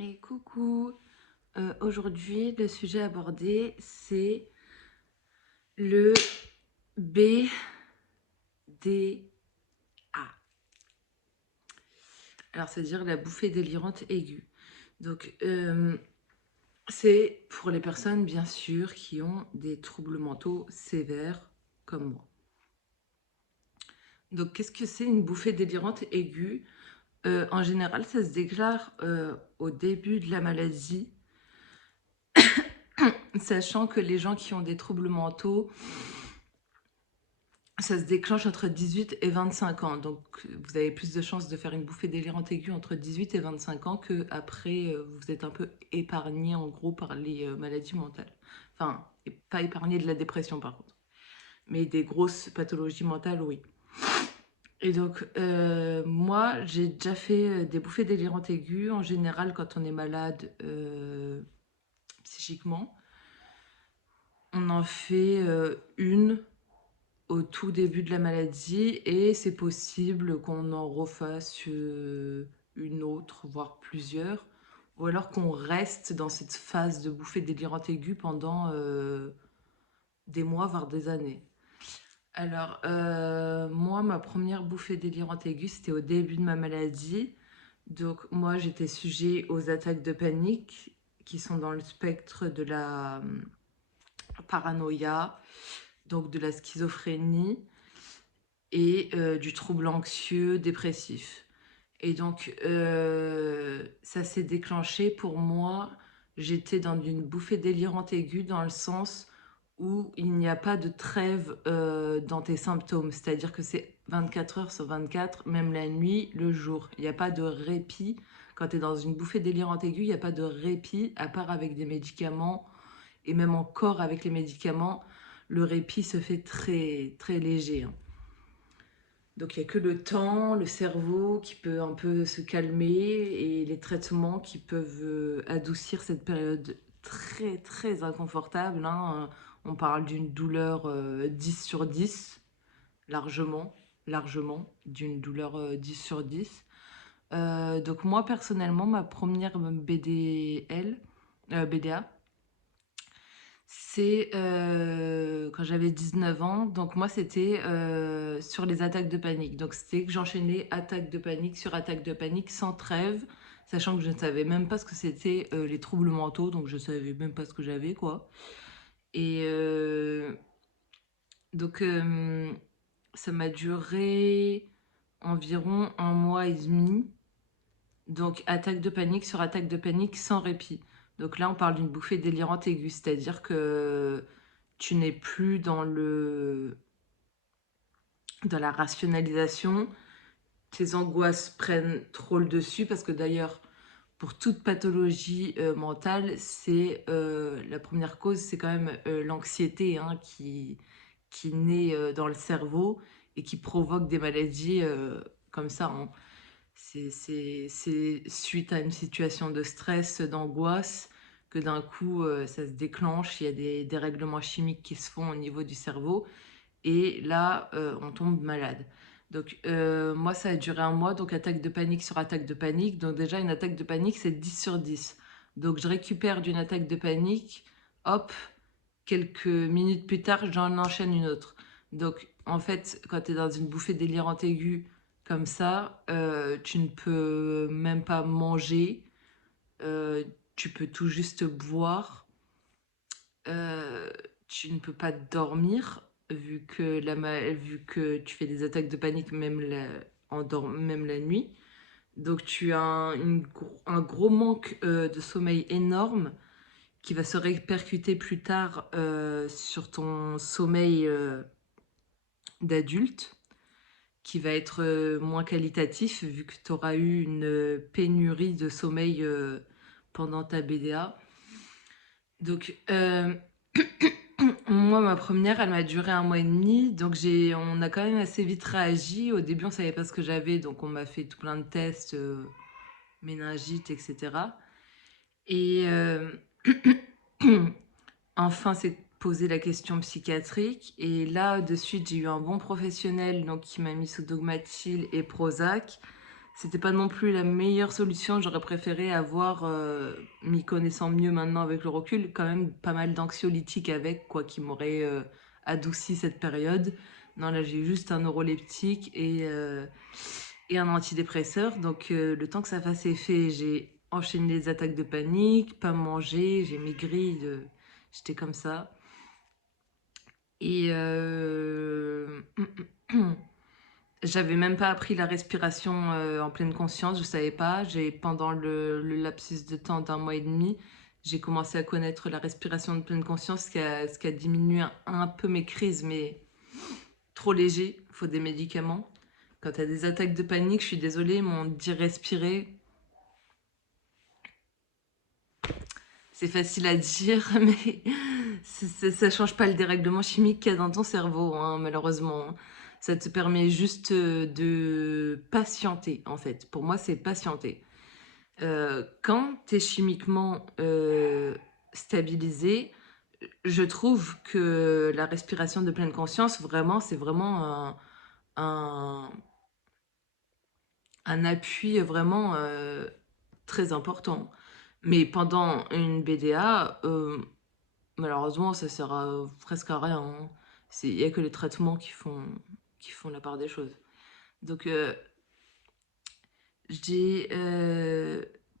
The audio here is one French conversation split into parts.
Et coucou, aujourd'hui le sujet abordé c'est le BDA. Alors c'est-à-dire la bouffée délirante aiguë. Donc c'est pour les personnes bien sûr qui ont des troubles mentaux sévères comme moi. Donc qu'est-ce que c'est une bouffée délirante aiguë? En général ça se déclare au début de la maladie, sachant que les gens qui ont des troubles mentaux, ça se déclenche entre 18 et 25 ans. Donc, vous avez plus de chances de faire une bouffée délirante aiguë entre 18 et 25 ans qu'après, vous êtes un peu épargné, en gros, par les maladies mentales. Enfin, pas épargné de la dépression, par contre. Mais des grosses pathologies mentales, oui. Et donc, moi, j'ai déjà fait des bouffées délirantes aiguës. En général, quand on est malade psychiquement, on en fait une au tout début de la maladie et c'est possible qu'on en refasse une autre, voire plusieurs, ou alors qu'on reste dans cette phase de bouffée délirante aiguë pendant des mois, voire des années. Alors, moi, ma première bouffée délirante aiguë, c'était au début de ma maladie. Donc, moi, j'étais sujet aux attaques de panique qui sont dans le spectre de la paranoïa, donc de la schizophrénie et du trouble anxieux dépressif. Et donc, ça s'est déclenché pour moi. J'étais dans une bouffée délirante aiguë dans le sens où il n'y a pas de trêve dans tes symptômes. C'est-à-dire que c'est 24 heures sur 24, même la nuit, le jour. Il n'y a pas de répit. Quand tu es dans une bouffée délirante aiguë, il n'y a pas de répit, à part avec des médicaments. Et même encore avec les médicaments, le répit se fait très, très léger, hein. Donc il n'y a que le temps, le cerveau qui peut un peu se calmer et les traitements qui peuvent adoucir cette période très très inconfortable, hein. On parle d'une douleur 10 sur 10, largement, largement, d'une douleur 10 sur 10. Donc moi personnellement, ma première BDA, c'est quand j'avais 19 ans. Donc moi, c'était sur les attaques de panique. Donc c'était que j'enchaînais attaque de panique sur attaque de panique sans trêve, sachant que je ne savais même pas ce que c'était les troubles mentaux. Donc je savais même pas ce que j'avais, quoi. Et donc ça m'a duré environ un mois et demi. Donc attaque de panique sur attaque de panique sans répit. Donc là, on parle d'une bouffée délirante aiguë, c'est-à-dire que tu n'es plus dans la rationalisation, tes angoisses prennent trop le dessus parce que d'ailleurs, pour toute pathologie mentale, c'est la première cause, c'est quand même l'anxiété, hein, qui naît dans le cerveau et qui provoque des maladies comme ça, hein. C'est suite à une situation de stress, d'angoisse, que d'un coup, ça se déclenche. Il y a des dérèglements chimiques qui se font au niveau du cerveau. Et là, on tombe malade. Donc, moi, ça a duré un mois. Donc, attaque de panique sur attaque de panique. Donc, déjà, une attaque de panique, c'est 10 sur 10. Donc, je récupère d'une attaque de panique. Hop, quelques minutes plus tard, j'en enchaîne une autre. Donc, en fait, quand tu es dans une bouffée délirante aiguë comme ça, tu ne peux même pas manger, euh, tu peux tout juste boire, euh, tu ne peux pas dormir vu que tu fais des attaques de panique même la nuit. Donc, tu as un gros manque de sommeil énorme qui va se répercuter plus tard sur ton sommeil d'adulte, qui va être moins qualitatif vu que tu auras eu une pénurie de sommeil pendant ta BDA. Donc, moi, ma première, elle m'a duré un mois et demi. Donc, on a quand même assez vite réagi. Au début, on savait pas ce que j'avais. Donc, on m'a fait tout plein de tests, méningite, etc. Et enfin, c'est poser la question psychiatrique. Et là, de suite, j'ai eu un bon professionnel donc, qui m'a mis sous Dogmatil et Prozac, c'était pas non plus la meilleure solution. J'aurais préféré avoir, m'y connaissant mieux maintenant avec le recul, quand même pas mal d'anxiolytiques avec, quoi, qui m'auraient adouci cette période. Non, là, j'ai juste un neuroleptique et un antidépresseur. Donc, le temps que ça fasse effet, j'ai enchaîné les attaques de panique, pas manger, j'ai maigri, j'étais comme ça. Et j'avais même pas appris la respiration en pleine conscience, je savais pas. Pendant le lapsus de temps d'un mois et demi, j'ai commencé à connaître la respiration de pleine conscience, ce qui a diminué un peu mes crises, mais trop léger, faut des médicaments. Quand tu as des attaques de panique, je suis désolée, mais on dit respirer, c'est facile à dire, mais ça change pas le dérèglement chimique qu'il y a dans ton cerveau, hein, malheureusement. Ça te permet juste de patienter, en fait. Pour moi, c'est patienter. Quand tu es chimiquement stabilisé, je trouve que la respiration de pleine conscience, vraiment, c'est vraiment un, un appui vraiment très important. Mais pendant une BDA, malheureusement, ça sert presque à rien, hein. Il n'y a que les traitements qui font la part des choses. Donc, j'ai,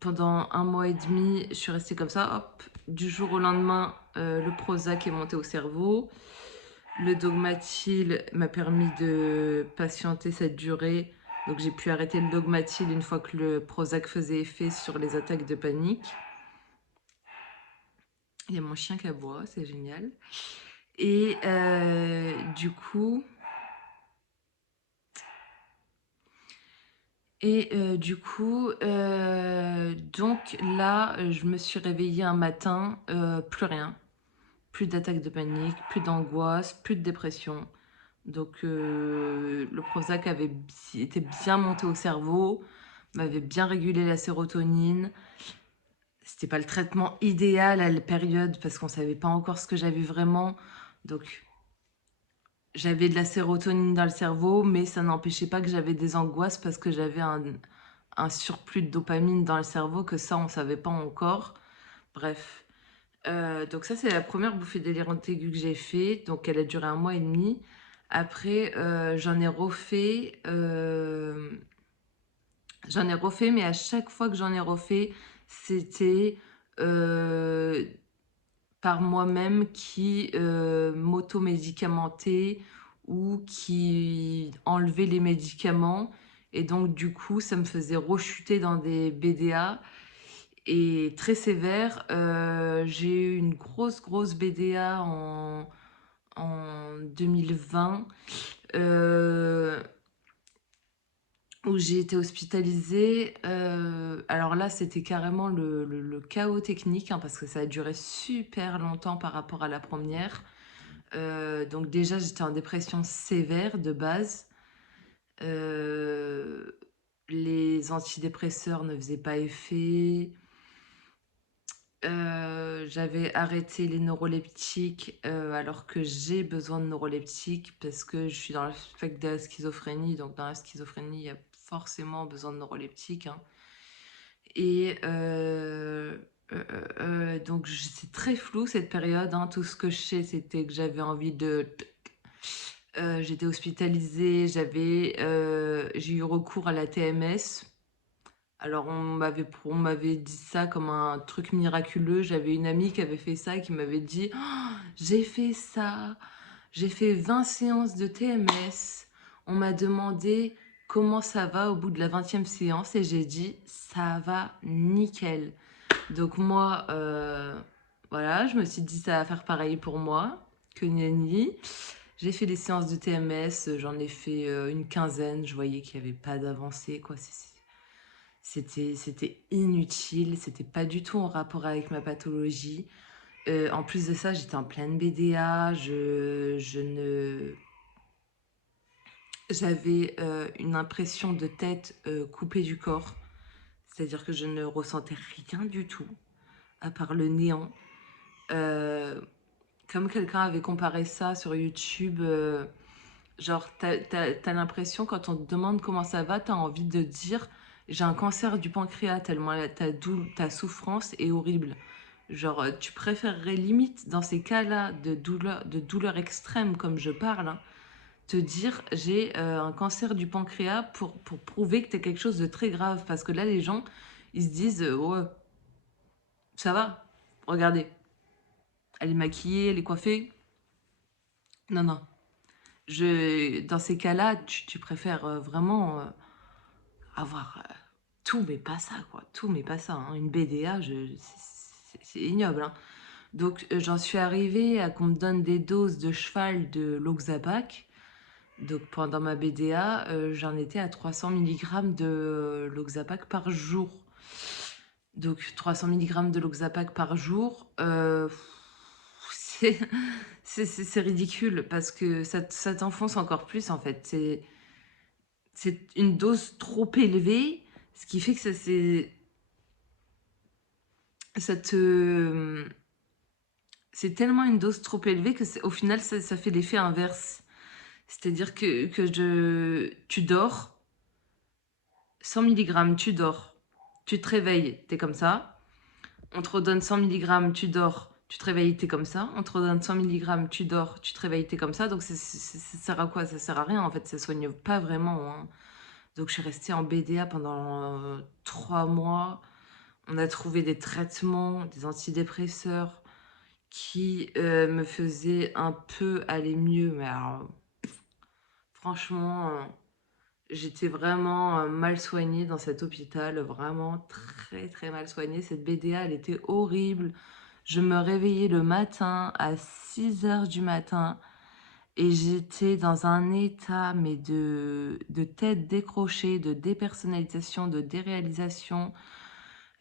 pendant un mois et demi, je suis restée comme ça, hop, du jour au lendemain, le Prozac est monté au cerveau. Le Dogmatil m'a permis de patienter cette durée. Donc j'ai pu arrêter le Dogmatil une fois que le Prozac faisait effet sur les attaques de panique. Il y a mon chien qui aboie, c'est génial. Et du coup... donc là, je me suis réveillée un matin, plus rien. Plus d'attaques de panique, plus d'angoisse, plus de dépression. Donc le Prozac était bien monté au cerveau, m'avait bien régulé la sérotonine. C'était pas le traitement idéal à la période parce qu'on savait pas encore ce que j'avais vraiment. Donc j'avais de la sérotonine dans le cerveau, mais ça n'empêchait pas que j'avais des angoisses parce que j'avais un surplus de dopamine dans le cerveau, que ça, on savait pas encore. Bref. Donc ça, c'est la première bouffée délirante aiguë que j'ai fait. Donc elle a duré un mois et demi. Après, j'en ai refait, mais à chaque fois que j'en ai refait, c'était euh, par moi-même qui m'auto-médicamentais ou qui enlevait les médicaments. Et donc, du coup, ça me faisait rechuter dans des BDA et très sévères. J'ai eu une grosse BDA en 2020 euh, où j'ai été hospitalisée. Alors là, c'était carrément le chaos technique, hein, parce que ça a duré super longtemps par rapport à la première. Donc déjà, j'étais en dépression sévère de base. Euh, les antidépresseurs ne faisaient pas effet. J'avais arrêté les neuroleptiques alors que j'ai besoin de neuroleptiques parce que je suis dans le spectre de la schizophrénie. Donc dans la schizophrénie, il y a forcément besoin de neuroleptiques, hein. Et donc c'est très flou cette période, hein. Tout ce que je sais, c'était que j'avais envie de... j'étais hospitalisée, j'ai eu recours à la TMS. Alors on m'avait dit ça comme un truc miraculeux. J'avais une amie qui avait fait ça et qui m'avait dit: «Oh, j'ai fait ça, j'ai fait 20 séances de TMS. On m'a demandé comment ça va au bout de la 20e séance et j'ai dit: ça va nickel.» Donc moi, voilà, je me suis dit ça va faire pareil pour moi, que nenni. J'ai fait des séances de TMS, j'en ai fait une quinzaine, je voyais qu'il n'y avait pas d'avancée, quoi. C'était inutile, c'était pas du tout en rapport avec ma pathologie. En plus de ça, j'étais en pleine BDA, je ne... J'avais une impression de tête coupée du corps, c'est-à-dire que je ne ressentais rien du tout, à part le néant. Euh, Comme quelqu'un avait comparé ça sur YouTube, genre, t'as l'impression, quand on te demande comment ça va, t'as envie de dire j'ai un cancer du pancréas tellement ta souffrance est horrible. Genre, tu préférerais limite, dans ces cas-là de douleur extrême comme je parle, hein, te dire j'ai un cancer du pancréas pour prouver que tu as quelque chose de très grave. Parce que là, les gens, ils se disent ouais, ça va, regardez, elle est maquillée, elle est coiffée. Non, non. Dans ces cas-là, tu préfères vraiment avoir tout, mais pas ça, quoi. Tout, mais pas ça, hein. Une BDA, c'est ignoble, hein. Donc, j'en suis arrivée à qu'on me donne des doses de cheval de Loxapac. Donc, pendant ma BDA, j'en étais à 300 mg de Loxapac par jour. Donc, 300 mg de Loxapac par jour, c'est c'est ridicule parce que ça t'enfonce encore plus, en fait. C'est une dose trop élevée, ce qui fait que ça te... C'est tellement une dose trop élevée que au final, ça fait l'effet inverse. C'est-à-dire tu dors, 100 mg, tu dors, tu te réveilles, t'es comme ça. On te redonne 100 mg, tu dors, tu te réveilles, t'es comme ça. On te redonne 100 mg, tu dors, tu te réveilles, t'es comme ça. Donc ça sert à quoi? Ça sert à rien en fait, ça soigne pas vraiment, hein. Donc je suis restée en BDA pendant 3 mois. On a trouvé des traitements, des antidépresseurs qui me faisaient un peu aller mieux. Mais alors, franchement, j'étais vraiment mal soignée dans cet hôpital, vraiment très très mal soignée. Cette BDA, elle était horrible. Je me réveillais le matin à 6 heures du matin et j'étais dans un état mais de tête décrochée, de dépersonnalisation, de déréalisation.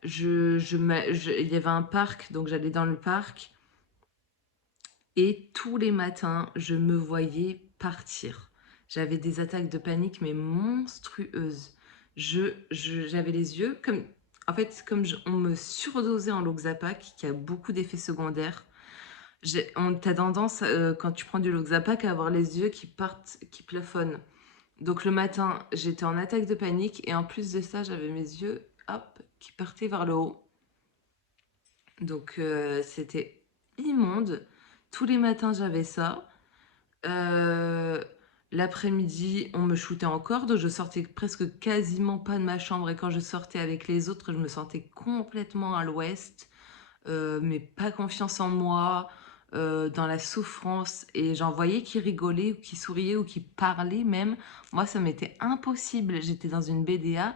Il y avait un parc, donc j'allais dans le parc et tous les matins, je me voyais partir. J'avais des attaques de panique, mais monstrueuses. J'avais les yeux comme... En fait, on me surdosait en Loxapac, qui a beaucoup d'effets secondaires. T'as tendance, quand tu prends du Loxapac, à avoir les yeux qui partent, qui plafonnent. Donc le matin, j'étais en attaque de panique, et en plus de ça, j'avais mes yeux, hop, qui partaient vers le haut. Donc c'était immonde. Tous les matins, j'avais ça. Euh, L'après-midi, on me shootait en corde. Je sortais presque quasiment pas de ma chambre. Et quand je sortais avec les autres, je me sentais complètement à l'ouest. Mais pas confiance en moi, dans la souffrance. Et j'en voyais qui rigolaient, ou qui souriaient, ou qui parlaient même. Moi, ça m'était impossible. J'étais dans une BDA,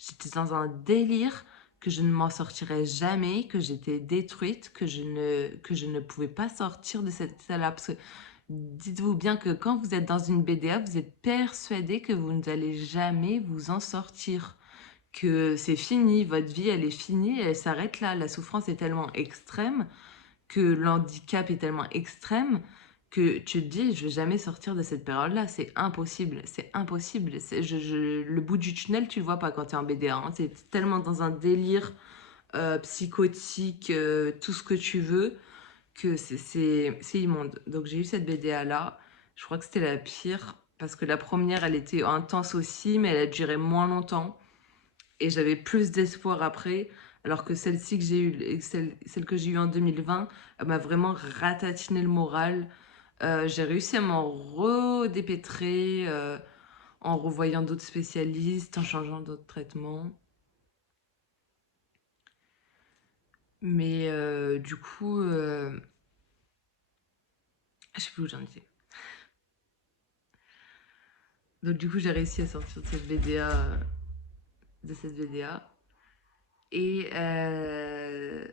j'étais dans un délire que je ne m'en sortirais jamais, que j'étais détruite, que je ne pouvais pas sortir de cette état-là. Parce que dites-vous bien que quand vous êtes dans une BDA, vous êtes persuadé que vous n'allez jamais vous en sortir, que c'est fini, votre vie elle est finie, elle s'arrête là. La souffrance est tellement extrême, que l'handicap est tellement extrême, que tu te dis je vais jamais sortir de cette période-là, c'est impossible, c'est impossible. Le bout du tunnel tu le vois pas quand tu es en BDA, hein. Tu es tellement dans un délire psychotique, tout ce que tu veux, que c'est immonde. Donc j'ai eu cette BDA là, je crois que c'était la pire, parce que la première elle était intense aussi, mais elle a duré moins longtemps. Et j'avais plus d'espoir après, alors que celle-ci que j'ai eue, celle que j'ai eue en 2020, elle m'a vraiment ratatiné le moral. J'ai réussi à m'en redépêtrer en revoyant d'autres spécialistes, en changeant d'autres traitements. Mais du coup, je sais plus où j'en étais. Donc du coup, j'ai réussi à sortir de cette BDA, de cette BDA. Et, euh,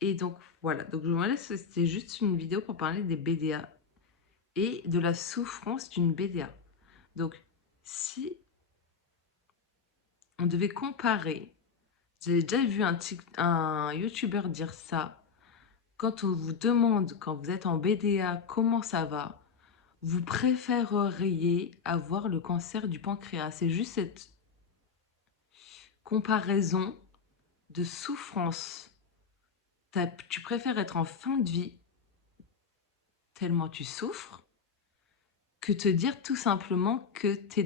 et donc voilà, donc voilà, c'était juste une vidéo pour parler des BDA et de la souffrance d'une BDA. Donc, si on devait comparer, j'ai déjà vu un YouTuber dire ça, quand on vous demande, quand vous êtes en BDA, comment ça va, vous préféreriez avoir le cancer du pancréas. C'est juste cette comparaison de souffrance. Tu préfères être en fin de vie, tellement tu souffres, que te dire tout simplement que tu es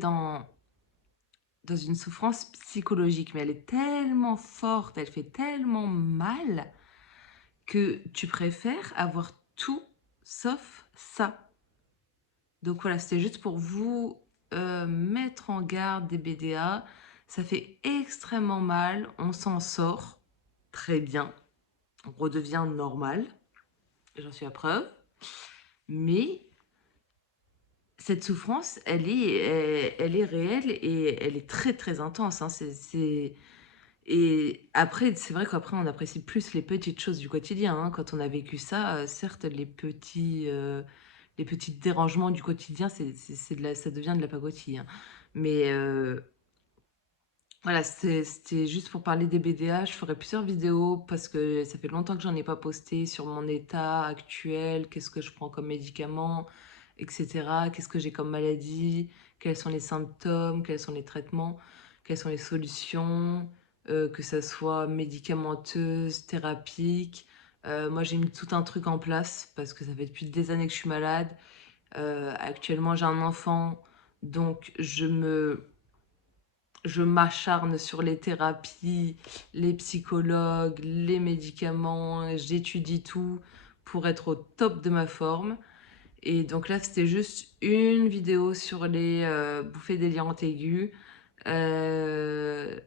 dans une souffrance psychologique, mais elle est tellement forte, elle fait tellement mal que tu préfères avoir tout sauf ça. Donc voilà, c'était juste pour vous mettre en garde des BDA. Ça fait extrêmement mal, on s'en sort très bien, on redevient normal, j'en suis la preuve. Mais cette souffrance, elle est réelle et elle est très très intense, hein. Et après, c'est vrai qu'après, on apprécie plus les petites choses du quotidien, hein. Quand on a vécu ça, certes, les petits dérangements du quotidien, ça devient de la pagotille, hein. Mais voilà, c'était juste pour parler des BDA. Je ferai plusieurs vidéos parce que ça fait longtemps que j'en ai pas posté sur mon état actuel, qu'est-ce que je prends comme médicament, etc. Qu'est-ce que j'ai comme maladie, quels sont les symptômes, quels sont les traitements, quelles sont les solutions, que ça soit médicamenteuse, thérapeutique. Moi, j'ai mis tout un truc en place parce que ça fait depuis des années que je suis malade. Actuellement, j'ai un enfant, donc je m'acharne sur les thérapies, les psychologues, les médicaments, j'étudie tout pour être au top de ma forme. Et donc là, c'était juste une vidéo sur les bouffées délirantes aiguës euh,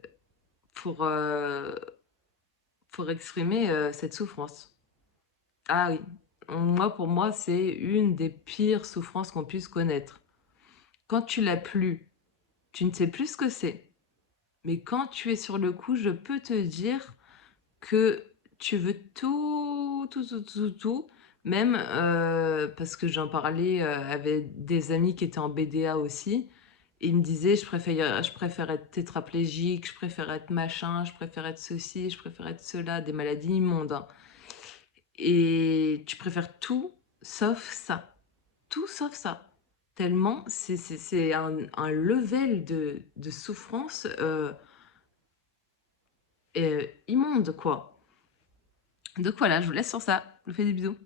pour, euh, pour exprimer cette souffrance. Ah oui, moi, pour moi, c'est une des pires souffrances qu'on puisse connaître. Quand tu l'as plus, tu ne sais plus ce que c'est. Mais quand tu es sur le coup, je peux te dire que tu veux tout, tout, tout, tout, tout. Même parce que j'en parlais avec des amis qui étaient en BDA aussi. Et ils me disaient, je préfère être tétraplégique, je préfère être machin, je préfère être ceci, je préfère être cela, des maladies immondes, hein. Et tu préfères tout sauf ça. Tout sauf ça. Tellement, c'est un level de souffrance immonde, quoi. Donc voilà, je vous laisse sur ça. Je vous fais des bisous.